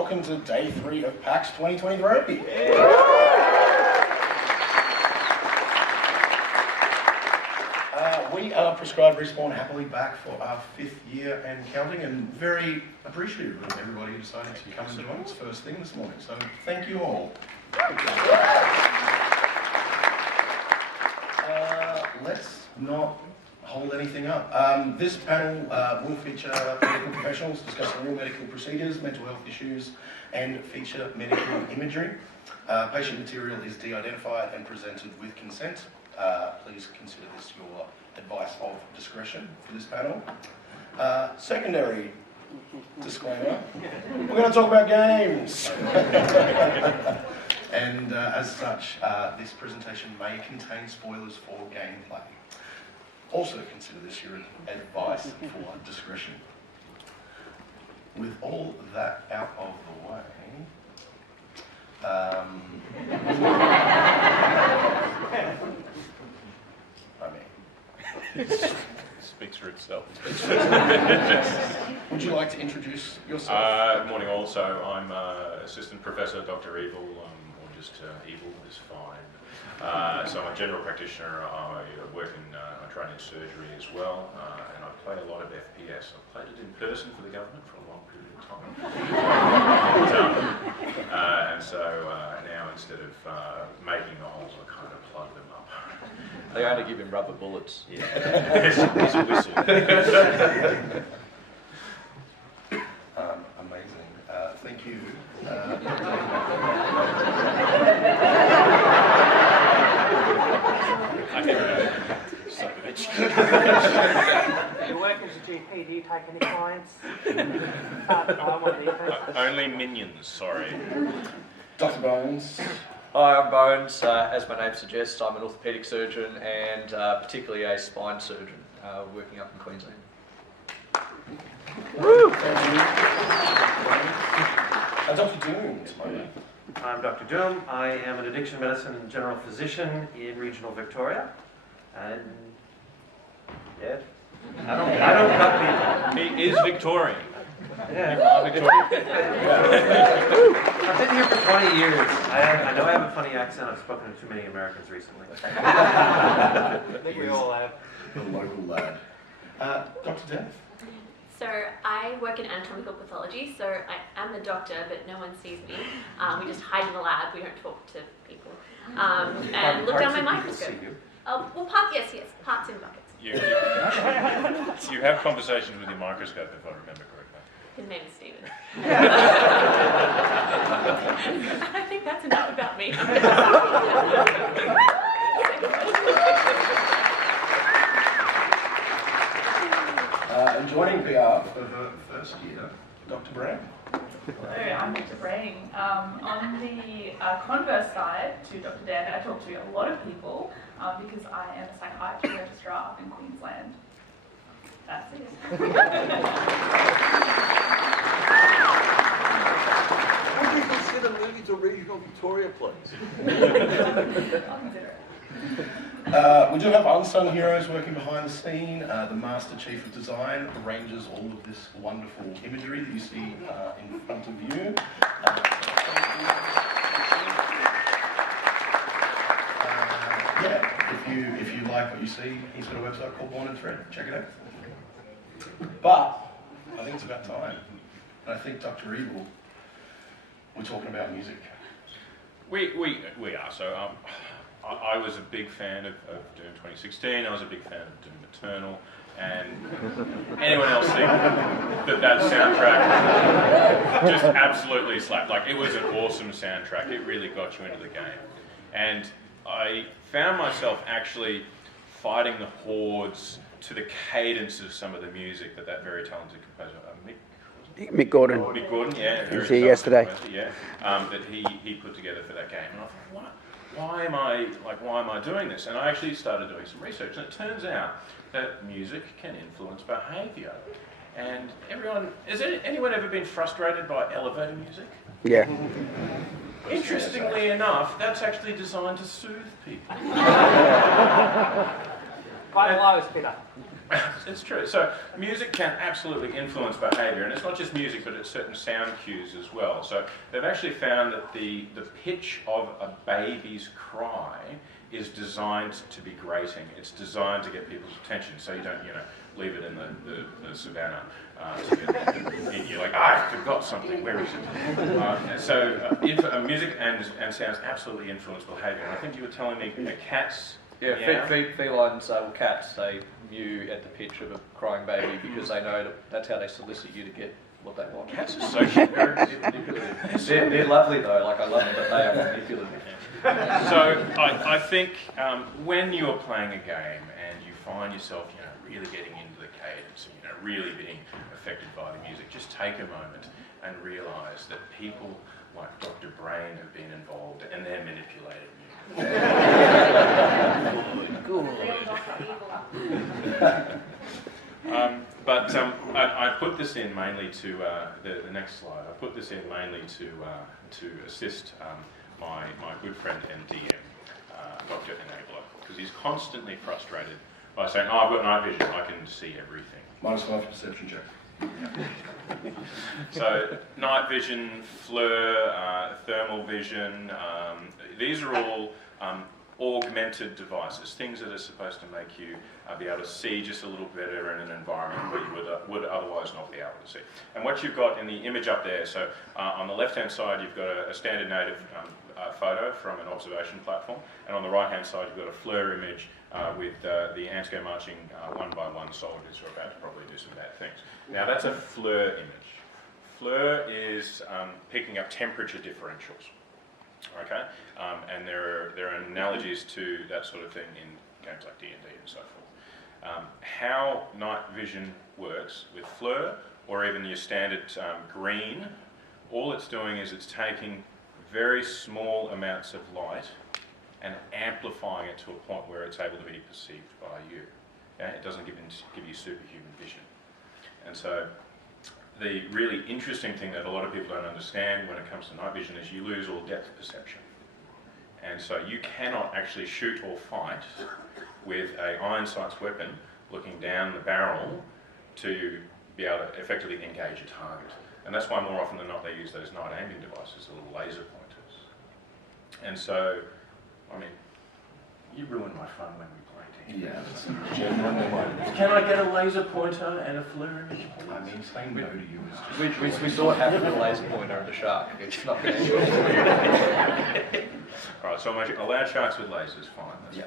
welcome to day 3 of PAX 2023. We are Prescribed Respawn happily back for our 5th year and counting, and very appreciative of everybody who decided to come and join us first thing this morning. So thank you all. Let's not hold anything up. This panel will feature medical professionals discussing real medical procedures, mental health issues, and feature medical imagery. Patient material is de-identified and presented with consent. Please consider this your advice of discretion for this panel. Secondary disclaimer, we're going to talk about games. And as such, this presentation may contain spoilers for gameplay. Also consider this your advice for discretion. With all that out of the way, Speaks for itself. Would you like to introduce yourself? Good morning all. So I'm Assistant Professor Dr. Evil, or just Evil is fine. So I'm a general practitioner. I work in, I train in surgery as well, and I play a lot of FPS. I've played it in person for the government for a long period of time. And so now instead of making the holes, I kind of plug them up. They only give him rubber bullets. Yeah. There's a whistle. Amazing. Thank you. I never know. Son of a bitch. You work as a GP, do you take any clients? Only minions, sorry. Dr. Bones. Hi, I'm Bones. As my name suggests, I'm an orthopaedic surgeon and particularly a spine surgeon working up in Queensland. Woo! Dr. Doom, it's my name. I'm Dr. Doom. I am an addiction medicine general physician in regional Victoria. And yeah, I don't cut people. He is Victorian. Yeah. Victorian. I've been here for 20 years. I know I have a funny accent. I've spoken to too many Americans recently. I think we all have. The local lad. Dr. Dev. So I work in anatomical pathology, so I am a doctor, but no one sees me. We just hide in the lab, we don't talk to people. And look down my microscope. Oh, well, parts in buckets. You have conversations with your microscope, if I remember correctly. His name is Stephen. I think that's enough about me. And joining PR for her first year, Dr. Brown. Hello, I'm Dr. Braying. On the converse side to Dr. Dan, I talk to a lot of people because I am a psychiatry registrar up in Queensland. That's it. Would you consider moving to regional Victoria, please? I'll consider it. We do have unsung heroes working behind the scene. The Master Chief of Design arranges all of this wonderful imagery that you see in front of you. If you like what you see, he's got a website called Born and Thread. Check it out. But I think it's about time. And I think Dr. Evil, we're talking about music. We are. So I was a big fan of Doom 2016. I was a big fan of Doom Eternal. And anyone else think that soundtrack just absolutely slapped? Like, it was an awesome soundtrack. It really got you into the game. And I found myself actually fighting the hordes to the cadence of some of the music that very talented composer, Mick Gordon. Mick Gordon, yeah. He was here yesterday. Yeah, that he put together for that game. And I thought, why am I doing this? And I actually started doing some research, and it turns out that music can influence behaviour. And has anyone ever been frustrated by elevator music? Yeah. Interestingly enough, that's actually designed to soothe people. Quite low, Peter. It's true. So music can absolutely influence behaviour, and it's not just music, but it's certain sound cues as well. So they've actually found that the pitch of a baby's cry is designed to be grating. It's designed to get people's attention, so you don't, leave it in the savannah. You're like, I forgot something. Where is it? Music and sounds absolutely influence behaviour. And I think you were telling me cats. Yeah, felines, cats, they mew at the pitch of a crying baby because they know that's how they solicit you to get what they want. Cats are so very manipulative. They're lovely though, like I love them, but they are manipulative. So I think when you're playing a game and you find yourself, really getting into the cadence and really being affected by the music, just take a moment and realise that people like Dr. Brain have been involved and they're manipulating you. But I put this in mainly to the next slide. I put this in mainly to assist my good friend and DM, Dr. Enabler, because he's constantly frustrated by saying, "Oh, I've got night vision. I can see everything." -5 perception check. So night vision, FLIR, thermal vision, these are all augmented devices, things that are supposed to make you be able to see just a little better in an environment where you would otherwise not be able to see. And what you've got in the image up there, so on the left-hand side you've got a standard native photo from an observation platform, and on the right-hand side you've got a FLIR image with the Antigo marching one by one soldiers who are about to probably do some bad things. Now that's a FLIR image. FLIR is picking up temperature differentials, okay? And there are analogies to that sort of thing in games like D&D and so forth. How night vision works with FLIR, or even your standard green, all it's doing is it's taking very small amounts of light and amplifying it to a point where it's able to be perceived by you. Okay? It doesn't give you superhuman vision. And so the really interesting thing that a lot of people don't understand when it comes to night vision is you lose all depth perception. And so you cannot actually shoot or fight with an iron sights weapon looking down the barrel to be able to effectively engage a target. And that's why more often than not they use those night aiming devices, the little laser pointers. And so, I mean, you ruined my fun when we played here. Yeah, that's genuinely. Can I get a laser pointer and a FLIR image, please? I mean, saying no to you is just... We thought having a laser pointer and a shark. It's not going to Alright, so I'm allowed sharks with lasers, fine, that's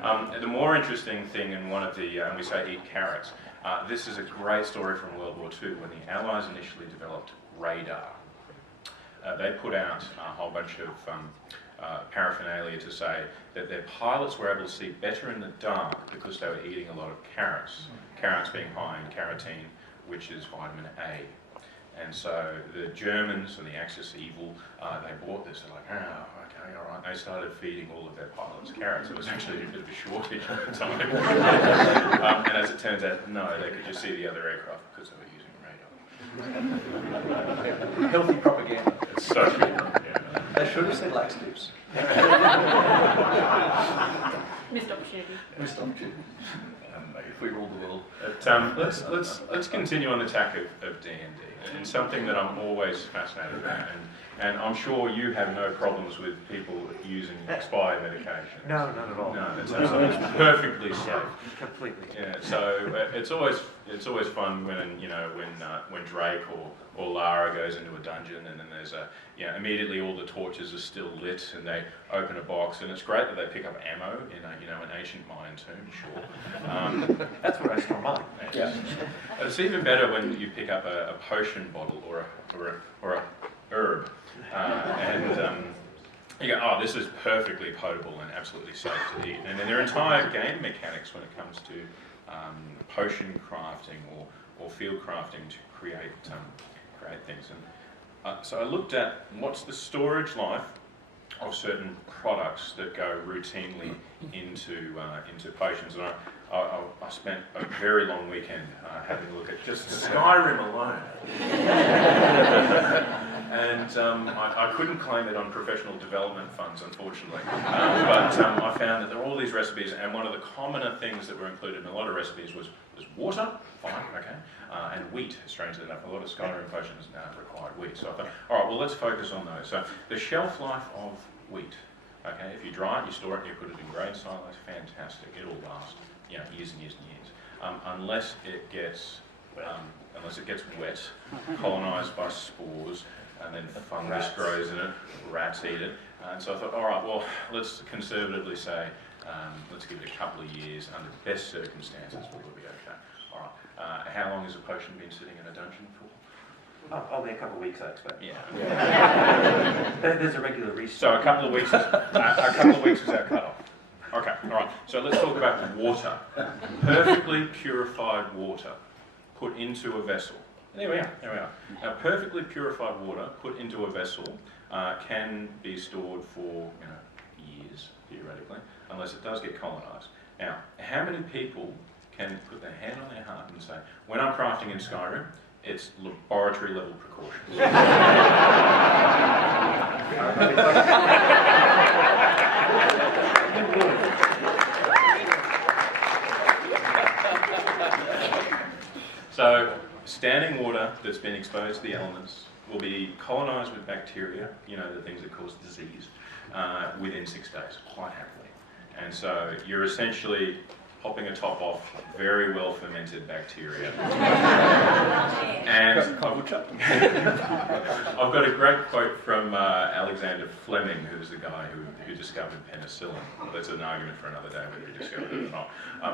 fine. The more interesting thing in one of the, we say eat carrots, this is a great story from World War II when the Allies initially developed radar. They put out a whole bunch of paraphernalia to say that their pilots were able to see better in the dark because they were eating a lot of carrots. Carrots being high in carotene, which is vitamin A. And so the Germans and the Axis evil, they bought this. They're like, oh, okay, all right. They started feeding all of their pilots carrots. It was actually a bit of a shortage at the time. And as it turns out, no, they could just see the other aircraft because they were using radar. Healthy propaganda. It's so good propaganda. They should have said laxatives. Missed opportunity. Missed opportunity. If we rule the world. But, let's continue on the tack of D&D, and something that I'm always fascinated about, and I'm sure you have no problems with people using expired medication. No, not at all. No, it's perfectly safe. Completely. Yeah, so it's always fun when Drake or Lara goes into a dungeon and then there's immediately all the torches are still lit and they open a box and it's great that they pick up ammo in an ancient Mayan tomb, sure. That's where I store mine. Yeah. But it's even better when you pick up a potion bottle or a herb you go, oh, this is perfectly potable and absolutely safe to eat. And then there are entire game mechanics when it comes to potion crafting or field crafting to create things. And so I looked at what's the storage life of certain products that go routinely into potions. And I spent a very long weekend having a look at just Skyrim alone. And I couldn't claim it on professional development funds, unfortunately. But I found that there were all these recipes, and one of the commoner things that were included in a lot of recipes was water, fine, okay, and wheat, strangely enough. A lot of Skyrim potions required wheat. So I thought, all right, well, let's focus on those. So the shelf life of wheat, okay, if you dry it, you store it, you put it in grain silos, fantastic, it'll last, years and years and years. Unless it gets wet, colonised by spores, and then fungus grows in it, rats eat it. And so I thought, all right, well, let's conservatively say, let's give it a couple of years. Under best circumstances, will it be okay? All right. How long has a potion been sitting in a dungeon for? Only a couple of weeks, I expect. Yeah. There's a regular research. So a couple of weeks. A couple of weeks is our cutoff. Okay. All right. So let's talk about water. Perfectly purified water put into a vessel. There we are. Now, perfectly purified water put into a vessel can be stored for years, theoretically, unless it does get colonised. Now, how many people can put their hand on their heart and say, when I'm crafting in Skyrim, it's laboratory level precautions? So, standing water that's been exposed to the elements will be colonised with bacteria, the things that cause disease, within 6 days, quite happily. And so you're essentially popping a top off very well fermented bacteria. And I've got a great quote from Alexander Fleming, who's the guy who discovered penicillin. That's an argument for another day whether he discovered it or not.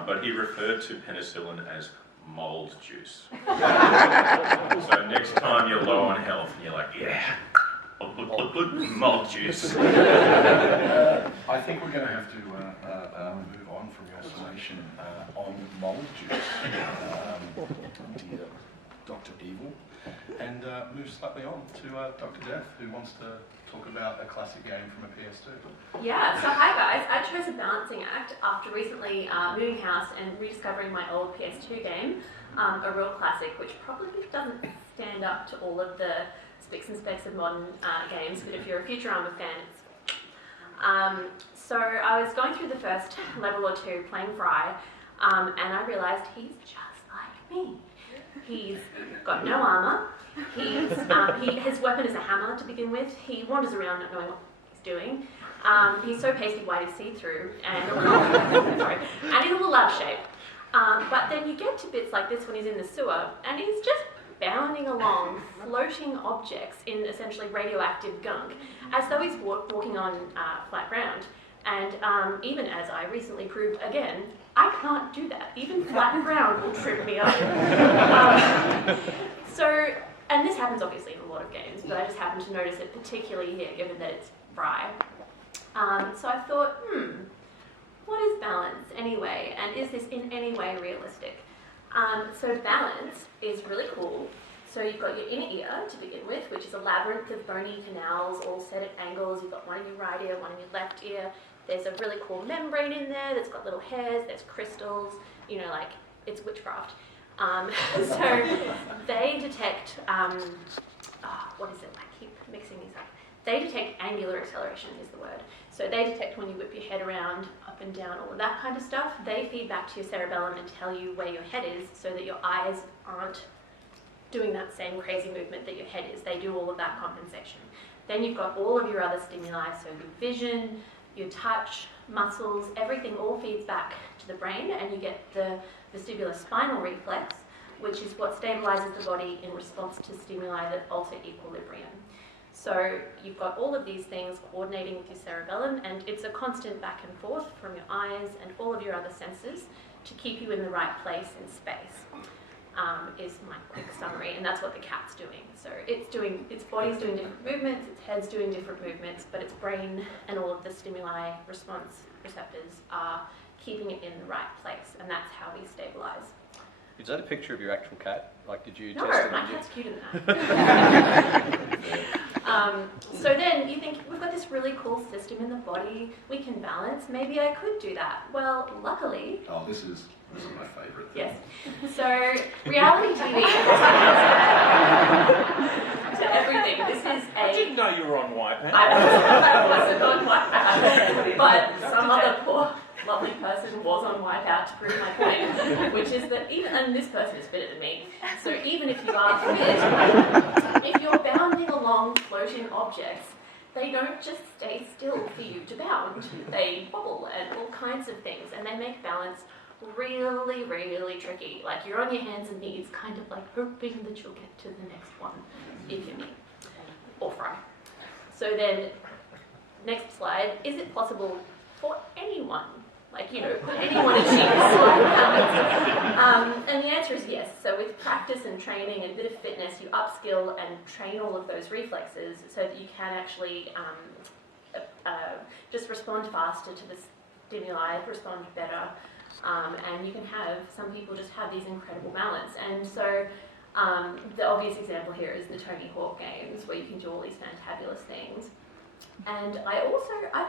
But he referred to penicillin as mold juice. So next time you're low on health and you're like, mold juice. I think we're going to have to move on from your summation on mold juice, dear Dr. Evil, and move slightly on to Dr. Death, who wants to talk about a classic game from a PS2. Yeah, so hi guys, I chose a balancing act after recently moving house and rediscovering my old PS2 game, a real classic which probably doesn't stand up to all of the specs and specs of modern games, but if you're a Futurama fan, it's... So I was going through the first level or two playing Fry, and I realised he's just like me. He's got no armour. His weapon is a hammer to begin with. He wanders around not knowing what he's doing. He's so pasty white he's see-through, and he's a little out of shape. But then you get to bits like this when he's in the sewer, and he's just bounding along, floating objects in essentially radioactive gunk, as though he's walking on flat ground. And even as I recently proved again, I can't do that. Even flat ground will trip me up. And this happens obviously in a lot of games, but I just happened to notice it particularly here, given that it's Fry. So I thought, what is balance anyway? And is this in any way realistic? So balance is really cool. So you've got your inner ear to begin with, which is a labyrinth of bony canals all set at angles. You've got one in your right ear, one in your left ear. There's a really cool membrane in there that's got little hairs, there's crystals, like it's witchcraft. So they detect, what is it? I keep mixing these up. They detect angular acceleration is the word. So they detect when you whip your head around, up and down, all of that kind of stuff. They feed back to your cerebellum and tell you where your head is so that your eyes aren't doing that same crazy movement that your head is. They do all of that compensation. Then you've got all of your other stimuli, so your vision, your touch, muscles, everything all feeds back to the brain, and you get the vestibulospinal reflex, which is what stabilizes the body in response to stimuli that alter equilibrium. So you've got all of these things coordinating with your cerebellum, and it's a constant back and forth from your eyes and all of your other senses to keep you in the right place in space, is my quick summary, and that's what the cat's doing. So its body's doing different movements, its head's doing different movements, but its brain and all of the stimuli response receptors are keeping it in the right place, and that's how we stabilize. Is that a picture of your actual cat? Like, did you No, test it? my cat's cuter than that. So then you think, we've got this really cool system in the body, we can balance, maybe I could do that. Well, luckily, Oh, this is my favourite thing. yes. So reality TV to everything. This is I didn't know you were on Wipeout. I wasn't on Wipeout, but some other poor lovely person was on Wipeout to prove my point, which is that and this person is fitter than me, so even if you are fit, if you're bounding along floating objects, they don't just stay still for you to bound. They wobble and all kinds of things, and they make balance really, really tricky. Like you're on your hands and knees, kind of like hoping that you'll get to the next one, if you're me, or Fry. So then, next slide, is it possible for anyone? Like, could anyone achieve balance? And the answer is yes. So with practice and training and a bit of fitness, you upskill and train all of those reflexes so that you can actually just respond faster to the stimuli, respond better, and you can some people just have these incredible balance. And so the obvious example here is the Tony Hawk games, where you can do all these fantabulous things. And I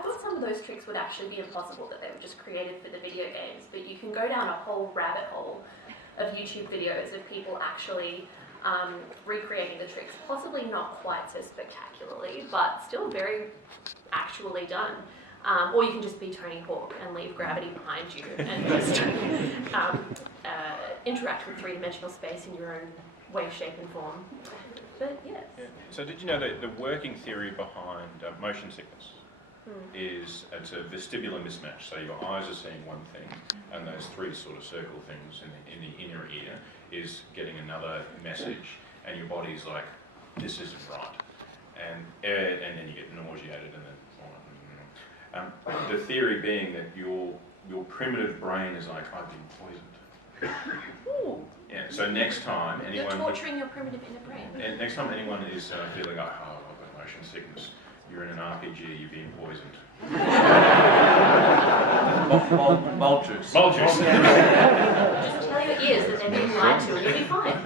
thought some of those tricks would actually be impossible, that they were just created for the video games, but you can go down a whole rabbit hole of YouTube videos of people actually recreating the tricks, possibly not quite so spectacularly, but still very actually done. Or you can just be Tony Hawk and leave gravity behind you and just interact with three-dimensional space in your own way, shape and form. But yes. Yeah. So did you know that the working theory behind motion sickness is it's a vestibular mismatch? So your eyes are seeing one thing, and those three sort of circle things in the inner ear is getting another message, and your body's like, this isn't right, and then you get nauseated, and then the theory being that your primitive brain is like, I've been poisoned. Ooh. Yeah. So next time You're anyone torturing your primitive inner brain. and next time anyone is feeling like, oh, I've got motion sickness, you're in an RPG, you're being poisoned. Mole juice. Mole juice. Just tell your ears that they're being lied to and you'll be fine.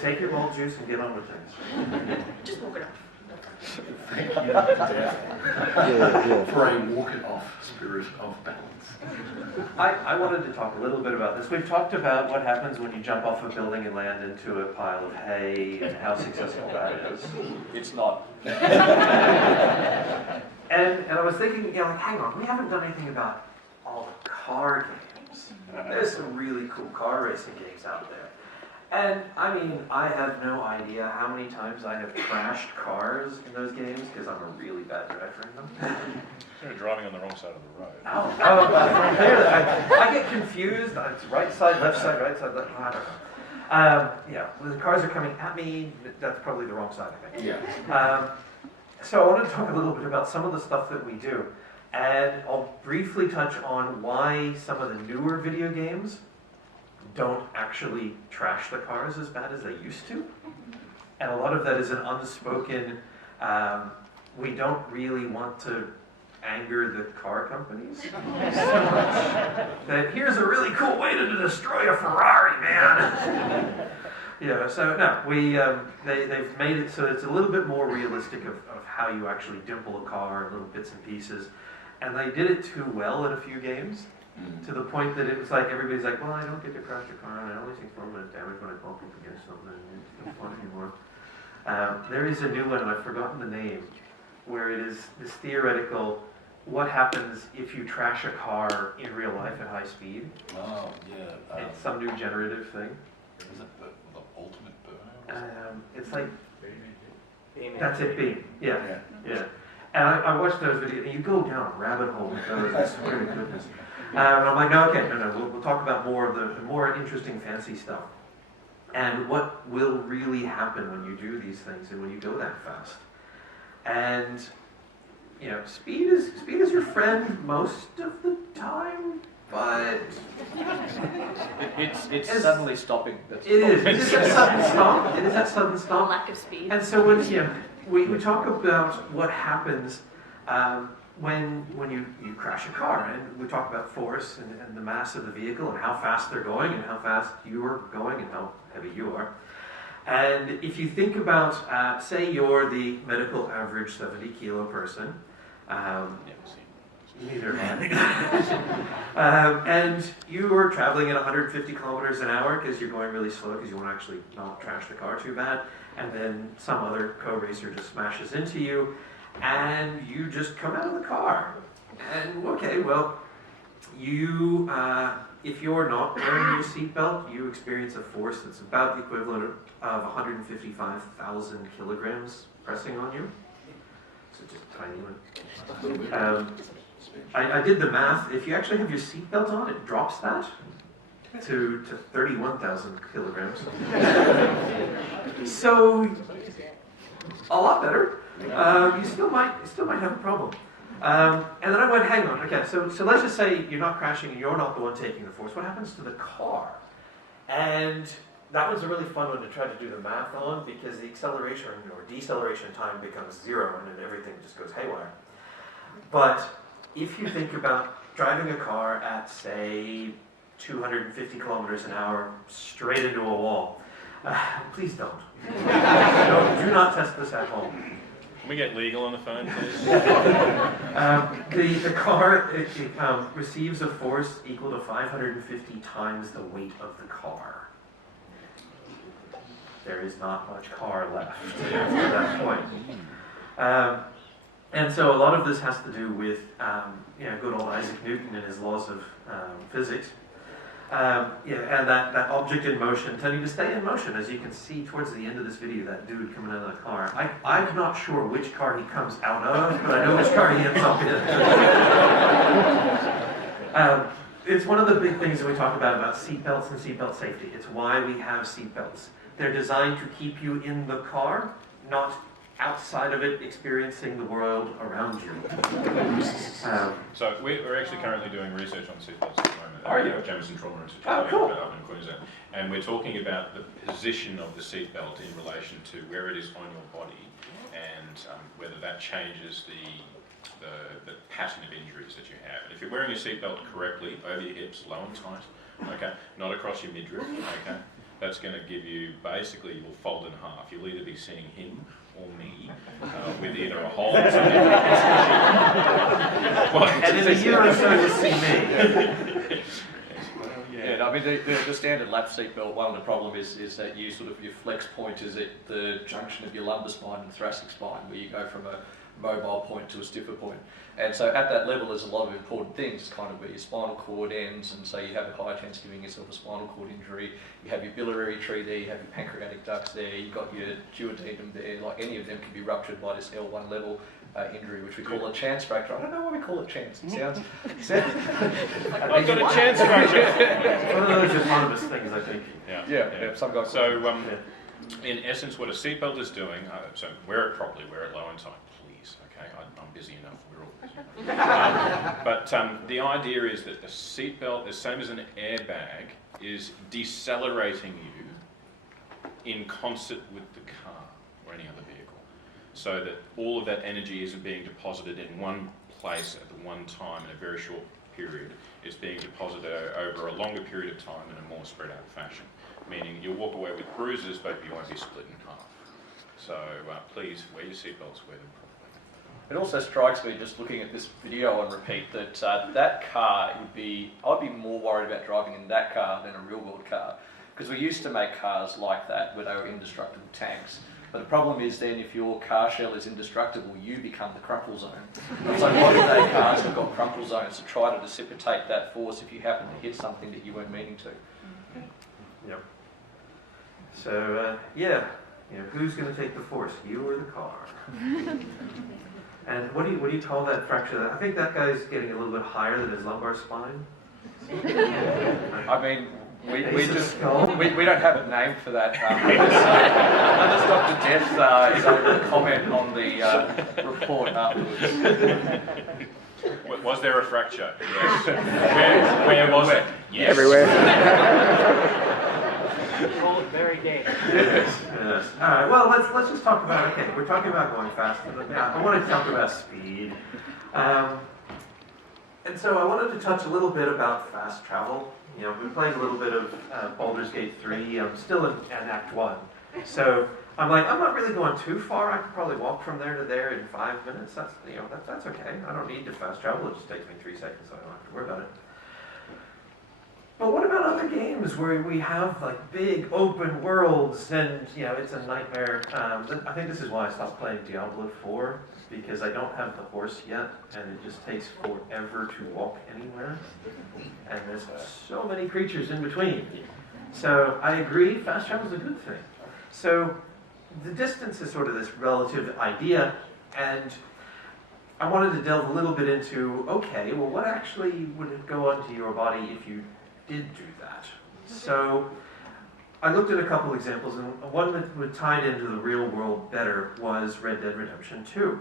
Take your malt juice and get on with things. Just walk it off. Thank you, Dad, for a walk it off spirit of balance. I wanted to talk a little bit about this. We've talked about what happens when you jump off a building and land into a pile of hay and how successful that is. It's not. And I was thinking, like, hang on, we haven't done anything about all the car games. There's some really cool car racing games out there. And I mean, I have no idea how many times I have crashed cars in those games because I'm a really bad driver in them. You're driving on the wrong side of the road. I get confused. It's right side, left side, right side, left. I don't know. When the cars are coming at me, that's probably the wrong side, I think. Yeah. So I want to talk a little bit about some of the stuff that we do. And I'll briefly touch on why some of the newer video games don't actually trash the cars as bad as they used to. And a lot of that is an unspoken, we don't really want to anger the car companies so much that here's a really cool way to destroy a Ferrari, man. So no, they've made it so it's a little bit more realistic of how you actually dimple a car in little bits and pieces. And they did it too well in a few games, to the point that it was like everybody's like, well, I don't get to crash a car, and I only take 4 minutes damage when I bump up against something, and it's not fun anymore. There is a new one, and I've forgotten the name, where it is this theoretical, what happens if you trash a car in real life at high speed? Oh, yeah. It's some new generative thing. Is it the ultimate burnout? It's like, that's it, Beam. Yeah. And I watched those videos, and you go down a rabbit hole with those, I swear to goodness. And I'm like, no, we'll talk about more of the more interesting, fancy stuff. And what will really happen when you do these things and when you go that fast. And, speed is your friend most of the time, but... It's suddenly stopping. It is. It is that sudden stop. It is that sudden stop. Lack of speed. And so when we talk about what happens when you crash a car, and we talk about force and the mass of the vehicle and how fast they're going and how fast you are going and how heavy you are. And if you think about, say you're the medical average 70-kilo person, neither am I. And you are traveling at 150 kilometers an hour because you're going really slow because you want to actually not trash the car too bad. And then some other co-racer just smashes into you, and you just come out of the car. And okay, well, you, if you're not wearing your seatbelt, you experience a force that's about the equivalent of 155,000 kilograms pressing on you. So just a tiny one. I did the math. If you actually have your seatbelt on, it drops that to 31,000 kilograms. So a lot better. You still might have a problem. And then I went, hang on, okay, so let's just say you're not crashing and you're not the one taking the force. What happens to the car? And that was a really fun one to try to do the math on, because the acceleration or deceleration time becomes 0 and then everything just goes haywire. But if you think about driving a car at, say, 250 kilometers an hour straight into a wall, please don't. Do not test this at home. Can we get legal on the phone, please? The car receives a force equal to 550 times the weight of the car. There is not much car left at that point. And so a lot of this has to do with good old Isaac Newton and his laws of physics. And that object in motion tending to stay in motion. As you can see towards the end of this video, that dude coming out of the car. I'm not sure which car he comes out of, but I know which car he ends up in. It's one of the big things that we talk about seatbelts and seatbelt safety. It's why we have seatbelts. They're designed to keep you in the car, not outside of it, experiencing the world around you. So we're actually currently doing research on seatbelts at the moment. Are you? At Jameson Trauma Institute cool. up in Queensland. And we're talking about the position of the seatbelt in relation to where it is on your body, and whether that changes the pattern of injuries that you have. And if you're wearing your seatbelt correctly, over your hips, low and tight, okay, not across your midriff, okay, that's going to give you, basically, you'll fold in half. You'll either be seeing him or me, with either a hole or something. And in a year or so, you'll see me. Yeah, I mean, the standard lap seatbelt, one of the problems is that your flex point is at the junction of your lumbar spine and thoracic spine, where you go from a mobile point to a stiffer point. And so at that level, there's a lot of important things. It's kind of where your spinal cord ends, and so you have a high chance of giving yourself a spinal cord injury. You have your biliary tree there, you have your pancreatic ducts there, you've got your duodenum there. Like, any of them can be ruptured by this L1 level injury, which we call a chance fracture. I don't know why we call it chance. It sounds I've got a chance fracture. One of those autonomous things, I think. Yeah. Some guys. So, in essence, what a seatbelt is doing, so wear it properly, wear it low and tight, please. Okay, I'm busy enough. We're all busy enough. But the idea is that the seatbelt, the same as an airbag, is decelerating you in concert with the car or any other vehicle, so that all of that energy isn't being deposited in one place at the one time in a very short period. It's being deposited over a longer period of time in a more spread out fashion, meaning you'll walk away with bruises, but you won't be split in half. So please wear your seatbelts, wear them properly. It also strikes me, just looking at this video on repeat, that that car I'd be more worried about driving in that car than a real world car, because we used to make cars like that where they were indestructible tanks. But the problem is then, if your car shell is indestructible, you become the crumple zone. And so modern day cars have got crumple zones to try to dissipate that force if you happen to hit something that you weren't meaning to. Yep. So, who's going to take the force, you or the car? And what do you call that fracture? I think that guy's getting a little bit higher than his lumbar spine. I mean, we don't have a name for that. Unless Dr. Death is able to comment on the report afterwards. Was there a fracture? Yes. Where was it? Yes. Everywhere. Cold, very gay. Yes. All right. Well, let's just talk about. Okay, we're talking about going fast. I want to talk about speed. And so I wanted to touch a little bit about fast travel. We've been playing a little bit of Baldur's Gate 3. I'm still in Act 1. So I'm like, I'm not really going too far. I could probably walk from there to there in 5 minutes. That's, you know, that's okay. I don't need to fast travel. It just takes me 3 seconds, so I don't have to worry about it. But what about other games where we have like big open worlds and, you know, it's a nightmare. I think this is why I stopped playing Diablo 4, because I don't have the horse yet and it just takes forever to walk anywhere. And there's so many creatures in between. So I agree, fast travel is a good thing. So the distance is sort of this relative idea, and I wanted to delve a little bit into, okay, well, what actually would go onto your body if you did do that? So I looked at a couple examples, and one that would tie into the real world better was Red Dead Redemption 2.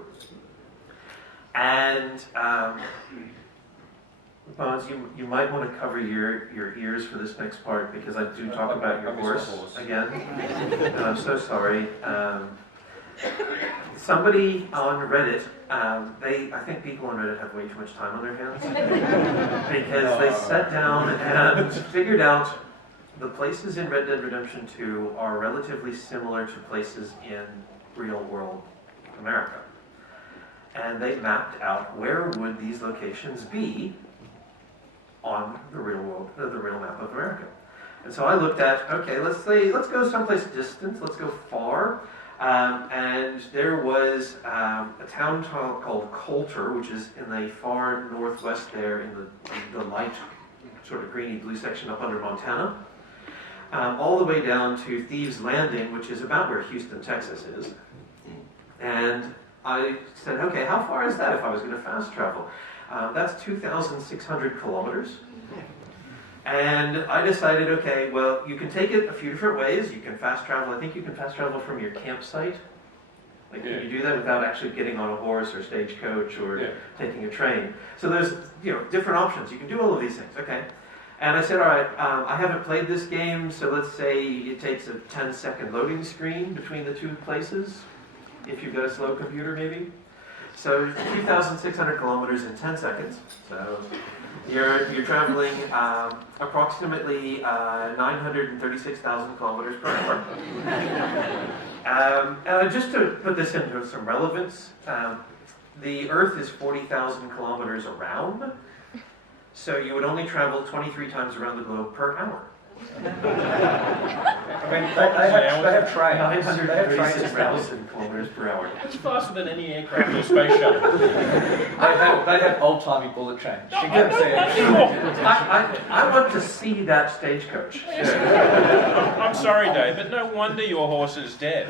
And Bones, you might want to cover your ears for this next part, because I do talk about your horse again. And I'm so sorry. Somebody on Reddit, I think people on Reddit have way too much time on their hands, because they sat down and figured out the places in Red Dead Redemption 2 are relatively similar to places in real world America. And they mapped out where would these locations be on the real world, the real map of America. And so I looked at, okay, let's go someplace distant, let's go far. And there was a town called Coulter, which is in the far northwest there, in the light, sort of greeny blue section up under Montana, all the way down to Thieves Landing, which is about where Houston, Texas is. And I said, okay, how far is that if I was going to fast travel? That's 2,600 kilometers. And I decided, okay, well, you can take it a few different ways. You can fast travel. I think you can fast travel from your campsite. Like, you do that without actually getting on a horse or stagecoach or taking a train. So there's, you know, different options. You can do all of these things, okay? And I said, all right, I haven't played this game, so let's say it takes a 10-second loading screen between the two places, if you've got a slow computer, maybe. So 2,600 kilometers in 10 seconds. So you're traveling approximately 936,000 kilometers per hour. And just to put this into some relevance, the Earth is 40,000 kilometers around, so you would only travel 23 times around the globe per hour. I mean, they have trains. 936,000 kilometers per hour. It's faster than any aircraft or space shuttle. They have old-timey bullet trains. You can see it. I want to see that stagecoach. I'm sorry, Dave, but no wonder your horse is dead.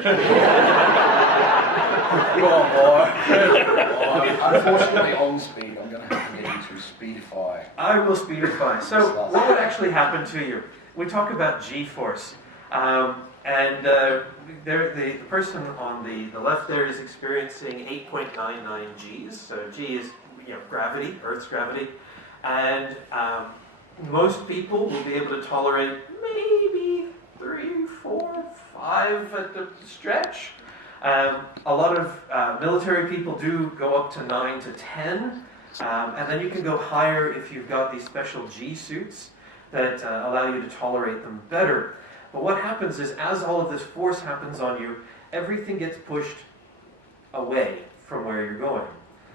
Unfortunately, on speed, I'm going to have to get you to speedify. I will speedify. So, what would actually happen to you? We talk about G-force, and the person on the left there is experiencing 8.99 Gs. So G is, you know, gravity, Earth's gravity, and most people will be able to tolerate maybe 3, 4, 5 at the stretch. A lot of military people do go up to 9 to 10, and then you can go higher if you've got these special G suits that allow you to tolerate them better. But what happens is, as all of this force happens on you, everything gets pushed away from where you're going.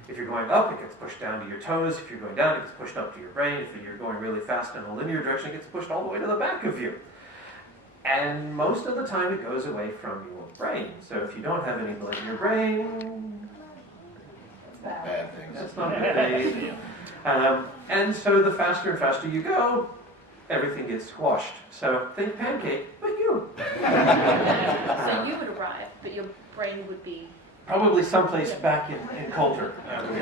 If you're going up, it gets pushed down to your toes. If you're going down, it gets pushed up to your brain. If you're going really fast in a linear direction, it gets pushed all the way to the back of you. And most of the time, it goes away from your brain. So if you don't have any blood in your brain, Bad things. that's not a good thing. And so the faster and faster you go, everything gets squashed. So think pancake, but you. So you would arrive, but your brain would be... Probably someplace back in Coulter. In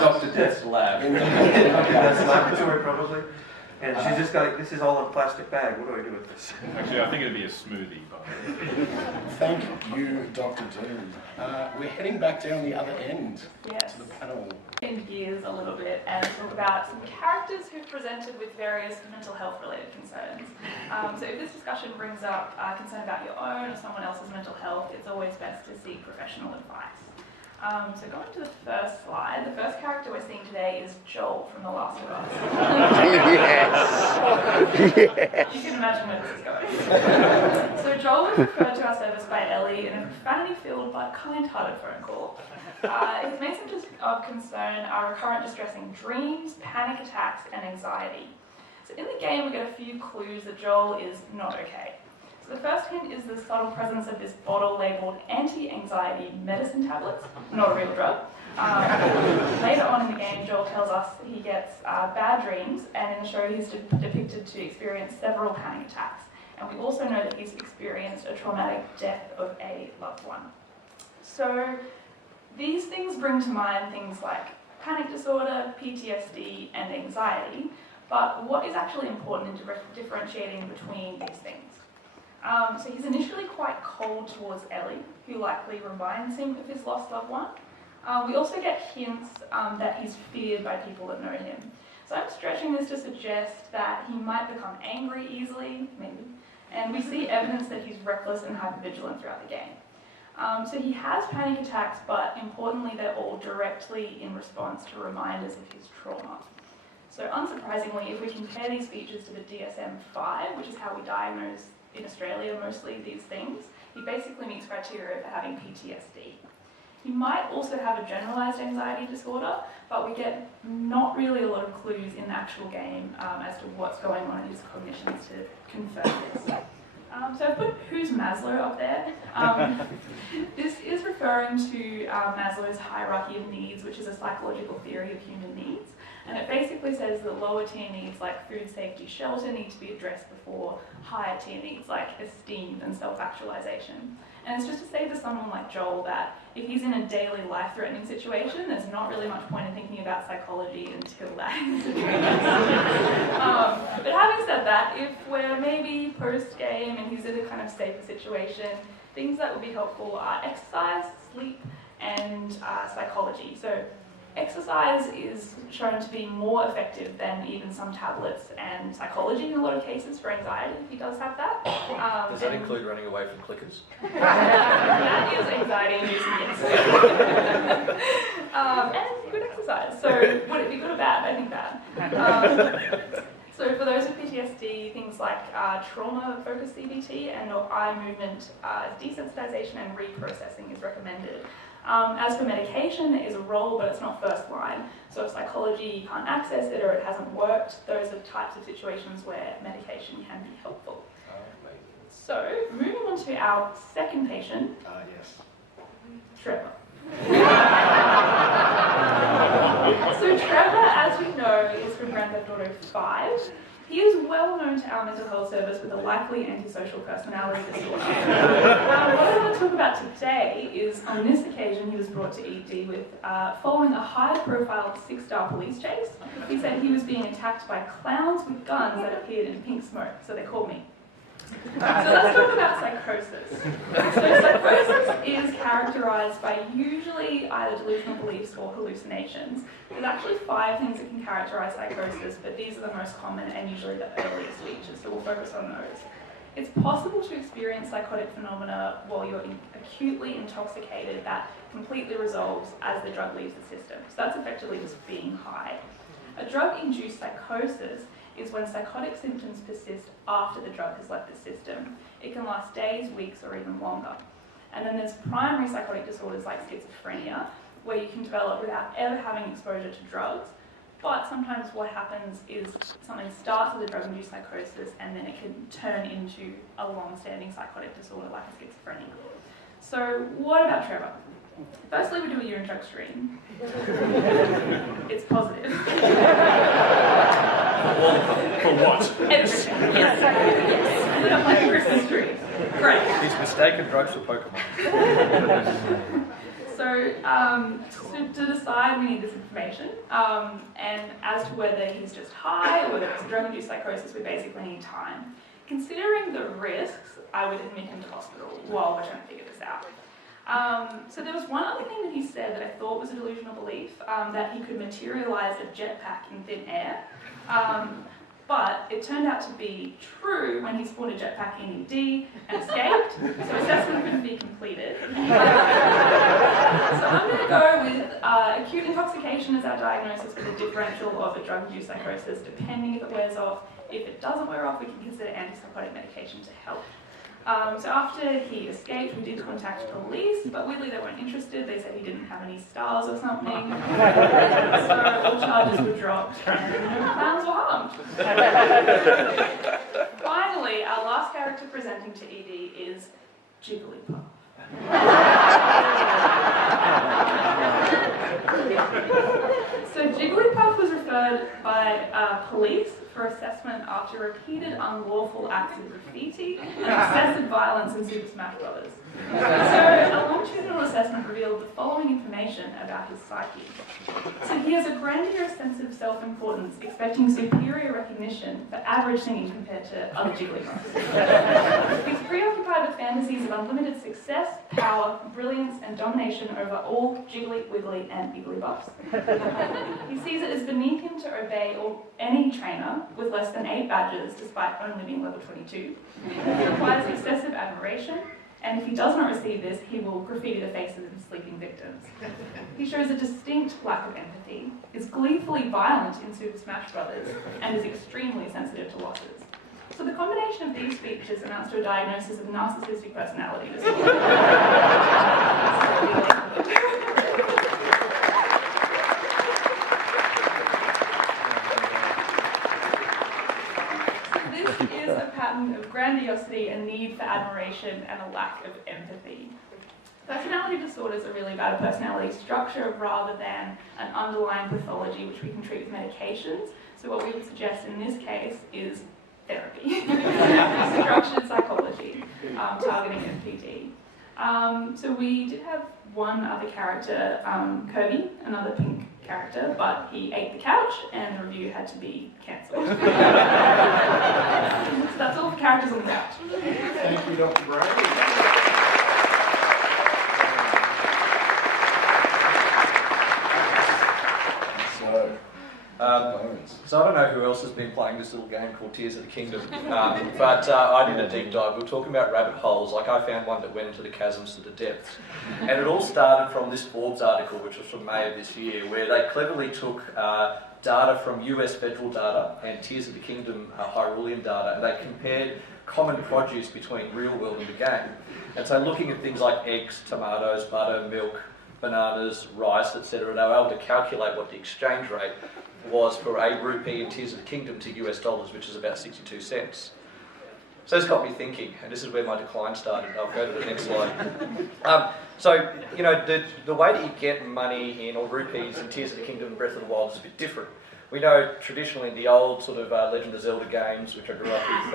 Dr. Death's lab. That's laboratory, probably. And she's just got, this is all in a plastic bag. What do I do with this? Actually, I think it'd be a smoothie. But... Thank you, Dr. Doom. We're heading back down the other end Yes. to the panel. Change gears a little bit and talk about some characters who've presented with various mental health related concerns. So if this discussion brings up concern about your own or someone else's mental health, it's always best to seek professional advice. So going to the first slide, the first character we're seeing today is Joel from The Last of Us. Yes. You can imagine where this is going. So Joel was referred to our service by Ellie in a profanity-filled but kind-hearted phone call. His main symptoms of concern are recurrent distressing dreams, panic attacks, and anxiety. So in the game, we get a few clues that Joel is not okay. So the first hint is the subtle presence of this bottle labelled anti-anxiety medicine tablets, not a real drug. Later on in the game, Joel tells us he gets bad dreams, and in the show he's depicted to experience several panic attacks. And we also know that he's experienced a traumatic death of a loved one. So these things bring to mind things like panic disorder, PTSD, and anxiety, but what is actually important in differentiating between these things? So he's initially quite cold towards Ellie, who likely reminds him of his lost loved one. We also get hints that he's feared by people that know him. So I'm stretching this to suggest that he might become angry easily, maybe, and we see evidence that he's reckless and hypervigilant throughout the game. So he has panic attacks, but importantly, they're all directly in response to reminders of his trauma. So unsurprisingly, if we compare these features to the DSM-5, which is how we diagnose in Australia mostly these things, he basically meets criteria for having PTSD. He might also have a generalised anxiety disorder, but we get not really a lot of clues in the actual game as to what's going on in his cognitions to confirm this. So I've put Who's Maslow up there. This is referring to Maslow's hierarchy of needs, which is a psychological theory of human needs. And it basically says that lower tier needs like food, safety, shelter need to be addressed before higher tier needs like esteem and self-actualization. And it's just to say to someone like Joel that if he's in a daily life-threatening situation, there's not really much point in thinking about psychology until that situation. But having said that, if we're maybe post-game and he's in a kind of safer situation, things that would be helpful are exercise, sleep, and psychology. So exercise is shown to be more effective than even some tablets, and psychology in a lot of cases for anxiety if he does have that. Does that include running away from clickers? That is anxiety-inducing, yes. And good exercise. So would it be good or bad? I think bad. So for those with PTSD, things like trauma-focused CBT and eye movement, desensitization and reprocessing is recommended. As for medication, there is a role, but it's not first line. So if psychology, you can't access it or it hasn't worked, those are the types of situations where medication can be helpful. So moving on to our second patient, Yes. Trevor. So Trevor, as we know, is from Grand Theft Auto 5. He is well known to our mental health service with a likely antisocial personality disorder. What I want to talk about today is, on this occasion, he was brought to ED with following a high-profile 6-star police chase. He said he was being attacked by clowns with guns that appeared in pink smoke, so they called me. So let's talk about psychosis. So psychosis is characterized by usually either delusional beliefs or hallucinations. There's actually 5 things that can characterize psychosis, but these are the most common and usually the earliest features, so we'll focus on those. It's possible to experience psychotic phenomena while you're acutely intoxicated that completely resolves as the drug leaves the system. So that's effectively just being high. A drug-induced psychosis is when psychotic symptoms persist after the drug has left the system. It can last days, weeks, or even longer. And then there's primary psychotic disorders like schizophrenia, where you can develop without ever having exposure to drugs. But sometimes what happens is something starts with a drug-induced psychosis and then it can turn into a long-standing psychotic disorder like a schizophrenia. So what about Trevor? Firstly, we do a urine drug screen. It's positive. For what? Everything. Yes. Lit up like a Christmas tree. Great. He's mistaken drugs for Pokemon. So to decide, we need this information. And as to whether he's just high or whether it's a drug-induced psychosis, we basically need time. Considering the risks, I would admit him to hospital while we're trying to figure this out. So there was one other thing that he said that I thought was a delusional belief, that he could materialize a jetpack in thin air. But it turned out to be true when he spawned a jetpack in ED and escaped, so assessment couldn't be completed. So I'm going to go with acute intoxication as our diagnosis with a differential of a drug-induced psychosis, depending if it wears off. If it doesn't wear off, we can consider antipsychotic medication to help. So after he escaped, we did contact police, but weirdly they weren't interested. They said he didn't have any stars or something. So all charges were dropped and no clowns were harmed. Finally, our last character presenting to ED is Jigglypuff. So Jigglypuff was referred by police for assessment after repeated unlawful acts of graffiti and excessive violence in Super Smash Bros. So a longitudinal assessment revealed the following information about his psyche. So he has a grandiose sense of self-importance, expecting superior recognition for average singing compared to other Jigglypuffs. He's preoccupied with fantasies of unlimited success, power, brilliance, and domination over all Jiggly, Wiggly, and Igglybuffs. He sees it as beneath him to obey any trainer with less than 8 badges, despite only being level 22. He requires excessive admiration, and if he does not receive this, he will graffiti the faces of sleeping victims. He shows a distinct lack of empathy, is gleefully violent in Super Smash Bros., and is extremely sensitive to losses. So the combination of these features amounts to a diagnosis of narcissistic personality disorder. Of grandiosity, a need for admiration, and a lack of empathy. Personality disorders are really about a personality structure rather than an underlying pathology which we can treat with medications. So what we would suggest in this case is therapy, structured psychology, targeting MPD. So we did have one other character, Kirby, another pink character, but he ate the couch and the review had to be cancelled. So that's all the characters on the couch. Thank you, Dr. Bray. So I don't know who else has been playing this little game called Tears of the Kingdom, but I did a deep dive. We were talking about rabbit holes. Like I found one that went into the chasms to the depths. And it all started from this Forbes article, which was from May of this year, where they cleverly took data from US federal data and Tears of the Kingdom Hyrulean data, and they compared common produce between real world and the game. And so looking at things like eggs, tomatoes, butter, milk, bananas, rice, etc., they were able to calculate what the exchange rate was for a rupee in Tears of the Kingdom to US dollars, which is about 62 cents. So this got me thinking, and this is where my decline started. I'll go to the next slide. So, you know, the way that you get money in, or rupees in Tears of the Kingdom and Breath of the Wild is a bit different. We know traditionally in the old sort of Legend of Zelda games, which I grew up with,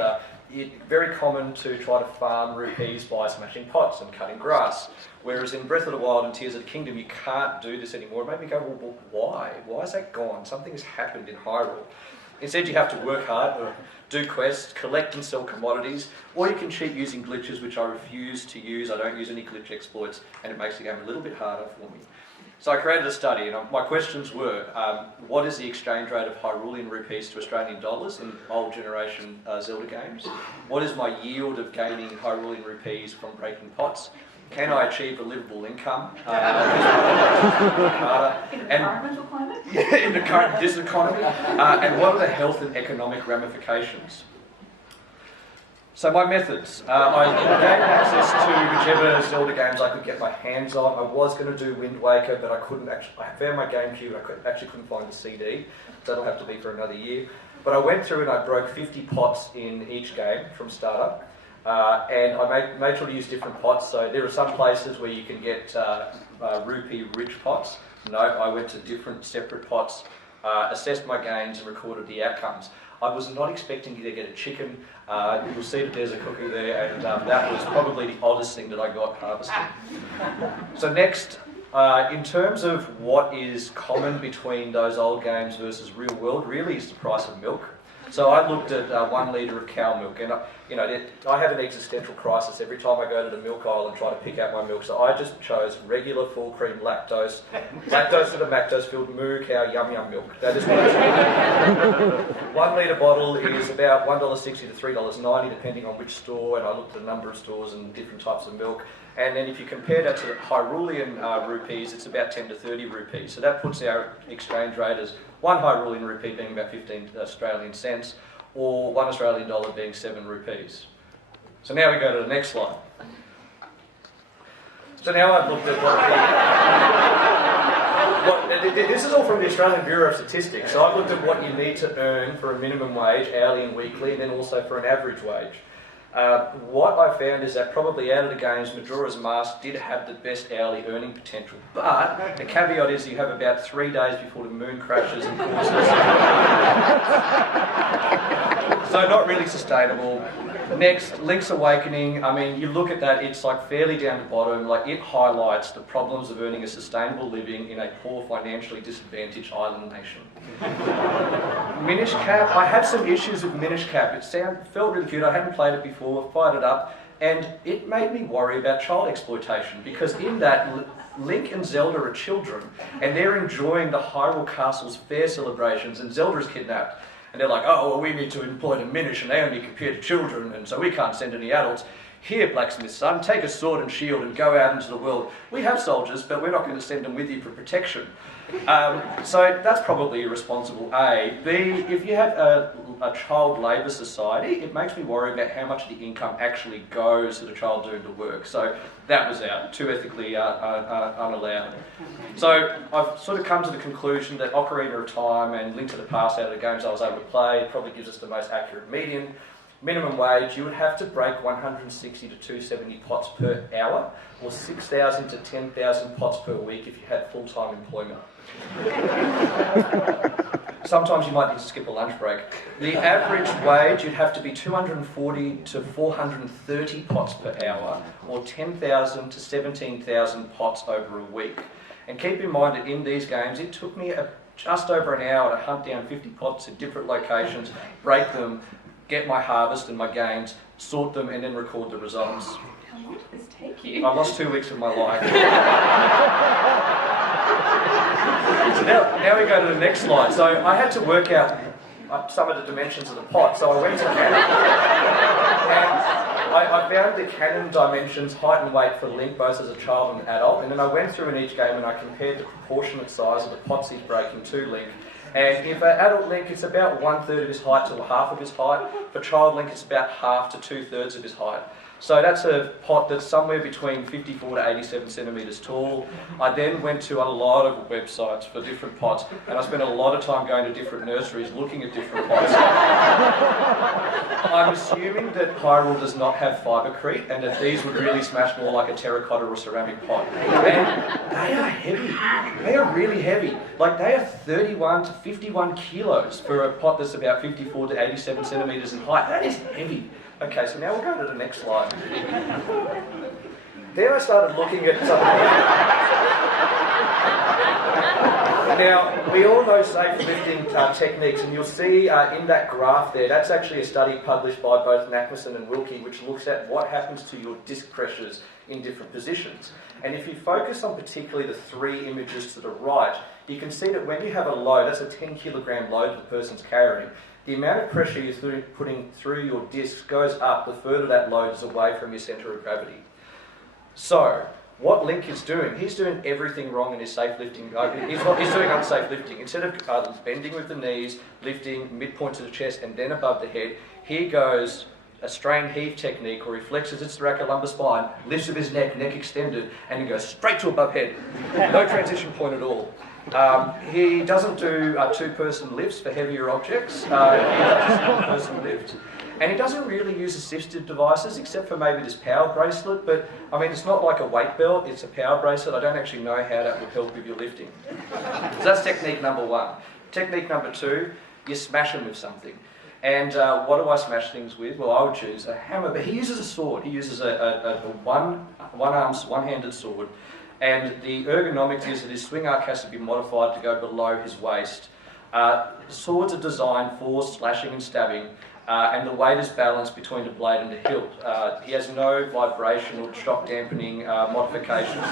it's very common to try to farm rupees by smashing pots and cutting grass. Whereas in Breath of the Wild and Tears of the Kingdom, you can't do this anymore. It made me go, well, why? Why is that gone? Something has happened in Hyrule. Instead, you have to work hard, do quests, collect and sell commodities, or you can cheat using glitches, which I refuse to use. I don't use any glitch exploits, and it makes the game a little bit harder for me. So I created a study, and my questions were, what is the exchange rate of Hyrulean rupees to Australian dollars in old generation Zelda games? What is my yield of gaining Hyrulean rupees from breaking pots? Can I achieve a livable income? In the current mental climate? Yeah, in the current diseconomy. And what are the health and economic ramifications? So my methods. I gained access to whichever Zelda games I could get my hands on. I was going to do Wind Waker, but I couldn't actually. I found my GameCube, I actually couldn't find the CD. So that'll have to be for another year. But I went through and I broke 50 pots in each game from startup. And I made sure to use different pots. So there are some places where you can get rupee-rich pots. No, I went to different separate pots, assessed my gains and recorded the outcomes. I was not expecting to get a chicken. You'll see that there's a cookie there, and that was probably the oddest thing that I got harvested. So next, in terms of what is common between those old games versus real world, really is the price of milk. So I looked at 1 litre of cow milk, and I have an existential crisis every time I go to the milk aisle and try to pick out my milk. So I just chose regular full cream lactose to the lactose filled moo cow yum yum milk. That is what I chose. 1 litre bottle is about $1.60 to $3.90 depending on which store, and I looked at a number of stores and different types of milk. And then if you compare that to Hyrulean rupees, it's about 10 to 30 rupees. So that puts our exchange rate as 1 Hyrulean rupee being about 15 Australian cents, or 1 Australian dollar being 7 rupees. So now we go to the next slide. So now I've looked at this is all from the Australian Bureau of Statistics. So I've looked at what you need to earn for a minimum wage, hourly and weekly, and then also for an average wage. What I found is that probably out of the games, Majora's Mask did have the best hourly earning potential. But the caveat is you have about 3 days before the moon crashes and causes. So not really sustainable. Next, Link's Awakening. I mean, you look at that, it's like fairly down the bottom. Like, it highlights the problems of earning a sustainable living in a poor, financially disadvantaged island nation. Minish Cap, I had some issues with Minish Cap. It felt really cute. I hadn't played it before, fired it up, and it made me worry about child exploitation, because in that, Link and Zelda are children, and they're enjoying the Hyrule Castle's fair celebrations, and Zelda is kidnapped. And they're like, oh, well, we need to employ the Minish, and they only compare to children, and so we can't send any adults. Here, blacksmith's son, take a sword and shield and go out into the world. We have soldiers, but we're not going to send them with you for protection. So that's probably irresponsible, A. B, if you have a child labour society, it makes me worry about how much of the income actually goes to the child doing the work. So that was out, too ethically unallowed. So I've sort of come to the conclusion that Ocarina of Time and Link to the Past, out of the games I was able to play, probably gives us the most accurate median. Minimum wage, you would have to break 160 to 270 pots per hour, or 6,000 to 10,000 pots per week if you had full-time employment. Sometimes you might need to skip a lunch break. The average wage, you'd have to be 240 to 430 pots per hour, or 10,000 to 17,000 pots over a week. And keep in mind that in these games, it took me just over an hour to hunt down 50 pots in different locations, break them, get my harvest and my gains, sort them, and then record the results. How long did this take you? I lost 2 weeks of my life. So now we go to the next slide. So I had to work out some of the dimensions of the pot. So I went to Canon, and I found the Canon dimensions, height and weight for Link, both as a child and an adult, and then I went through in each game and I compared the proportionate size of the pots he's breaking to Link. And if an adult Link, it's about 1/3 of his height to half of his height. For child Link, it's about half to 2/3 of his height. So that's a pot that's somewhere between 54 to 87 centimetres tall. I then went to a lot of websites for different pots, and I spent a lot of time going to different nurseries looking at different pots. I'm assuming that Hyrule does not have fibercrete, and that these would really smash more like a terracotta or ceramic pot. And they are heavy. They are really heavy. Like, they are 31 to 51 kilos for a pot that's about 54 to 87 centimetres in height. That is heavy. Okay, so now we'll go to the next slide. Then I started looking at something. Now, we all know safe lifting techniques, and you'll see in that graph there, that's actually a study published by both Nackmussen and Wilkie, which looks at what happens to your disc pressures in different positions. And if you focus on particularly the 3 images to the right, you can see that when you have a load, that's a 10 kilogram load the person's carrying, the amount of pressure you're putting through your discs goes up the further that load is away from your centre of gravity. So, what Link is doing, he's doing everything wrong in his safe lifting. He's doing unsafe lifting. Instead of bending with the knees, lifting midpoint to the chest and then above the head, he goes a strain heave technique where he flexes his thoracolumbar spine, lifts with his neck extended, and he goes straight to above head. No transition point at all. He doesn't do 2-person lifts for heavier objects. He does a single-person lift. And he doesn't really use assistive devices, except for maybe this power bracelet. But, I mean, it's not like a weight belt, it's a power bracelet. I don't actually know how that would help with your lifting. So that's technique number 1. Technique number 2, you smash them with something. And what do I smash things with? Well, I would choose a hammer, but he uses a sword. He uses a one-handed sword. And the ergonomics is that his swing arc has to be modified to go below his waist. Swords are designed for slashing and stabbing. and the weight is balanced between the blade and the hilt. He has no vibration or shock dampening modifications,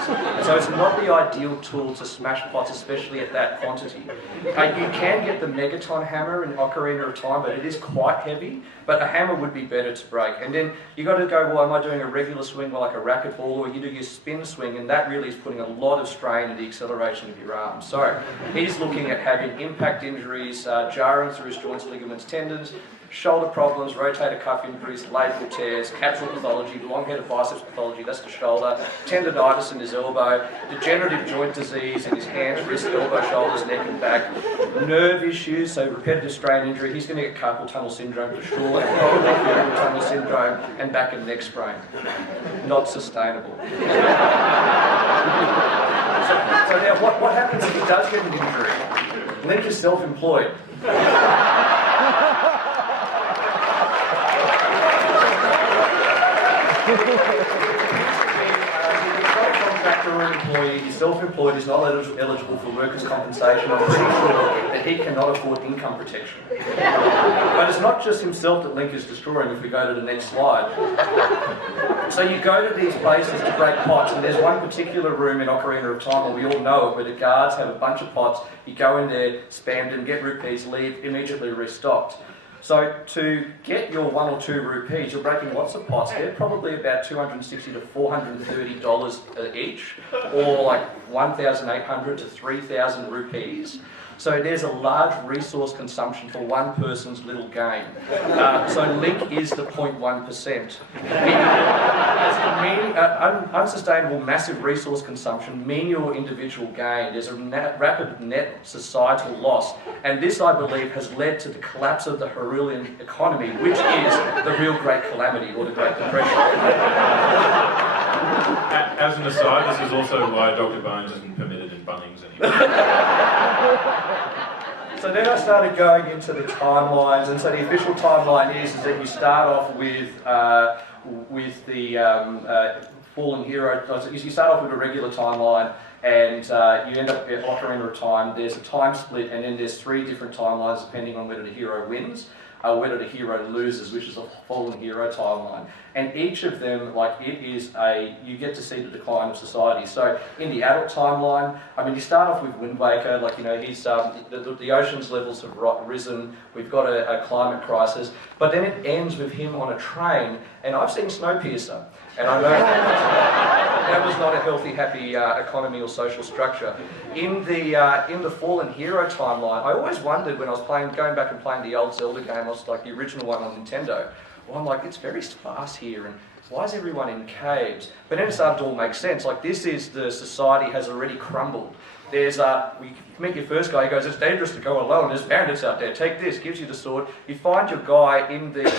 so it's not the ideal tool to smash pots, especially at that quantity. You can get the Megaton hammer in Ocarina of Time, but it is quite heavy, but a hammer would be better to break. And then you got to go, well, am I doing a regular swing like a racquetball, or you do your spin swing, and that really is putting a lot of strain on the acceleration of your arm. So he's looking at having impact injuries, jarring through his joints, ligaments, tendons, shoulder problems, rotator cuff injuries, labral tears, capsule pathology, long-headed biceps pathology, that's the shoulder, tendonitis in his elbow, degenerative joint disease in his hands, wrists, elbow, shoulders, neck and back, nerve issues, so repetitive strain injury, he's going to get carpal tunnel syndrome for sure, and probably carpal tunnel syndrome and back and neck sprain. Not sustainable. So now what happens if he does get an injury? Link is self-employed. Contractor or an employee, he's self-employed, he's not eligible for workers' compensation. I'm pretty sure that he cannot afford income protection. But it's not just himself that Link is destroying if we go to the next slide. So you go to these places to break pots, and there's one particular room in Ocarina of Time, where we all know it, where the guards have a bunch of pots. You go in there, spam them, get rupees, leave, immediately restocked. So to get your 1 or 2 rupees, you're breaking lots of pots. They're probably about $260 to $430 each, or like 1,800 to 3,000 rupees. So there's a large resource consumption for one person's little game. So Link is the 0.1%. Unsustainable massive resource consumption, menial individual gain. There's a rapid net societal loss. And this, I believe, has led to the collapse of the Hyrulean economy, which is the real Great Calamity, or the Great Depression. As an aside, this is also why Dr. Bones isn't permitted in Bunnings anymore. So then I started going into the timelines, and so the official timeline is that you start off with the Fallen Hero. You start off with a regular timeline, and you end up at Ocarina of Time. There's a time split, and then there's 3 different timelines depending on whether the hero wins, whether the hero loses, which is a Fallen Hero timeline. And each of them, like, it is you get to see the decline of society. So in the adult timeline, I mean, you start off with Wind Waker, like, you know, he's the ocean's levels have risen, we've got a climate crisis, but then it ends with him on a train, and I've seen Snowpiercer, and I know that was not a healthy, happy economy or social structure. In the Fallen Hero timeline, I always wondered when I was going back and playing the old Zelda game, like the original one on Nintendo, well, I'm like, it's very sparse here, and why is everyone in caves? But then it started to all make sense. Like, this is the society has already crumbled. There's we meet your first guy, he goes, it's dangerous to go alone, there's bandits out there, take this, gives you the sword. You find your guy in the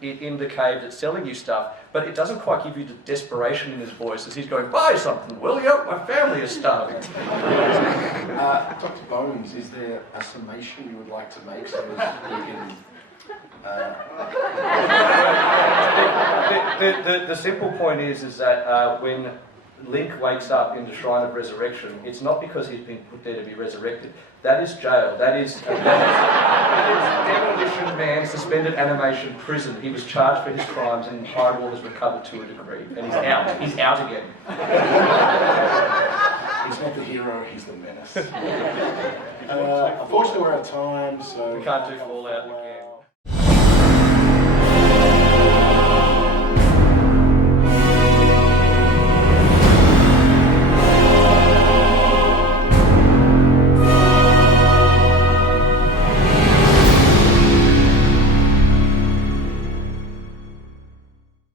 cave that's selling you stuff, but it doesn't quite give you the desperation in his voice as he's going, buy something, will you? My family is starving. Dr. Bones, is there a summation you would like to make so that we can... The simple point is that when Link wakes up in the Shrine of Resurrection, it's not because he's been put there to be resurrected. That is jail. That is Demolition Man, suspended animation prison. He was charged for his crimes, and Hyrule has recovered to a degree, and he's out. He's out again. He's not the hero, he's the menace. Unfortunately, we're out of time, so... We can't do Fallout again.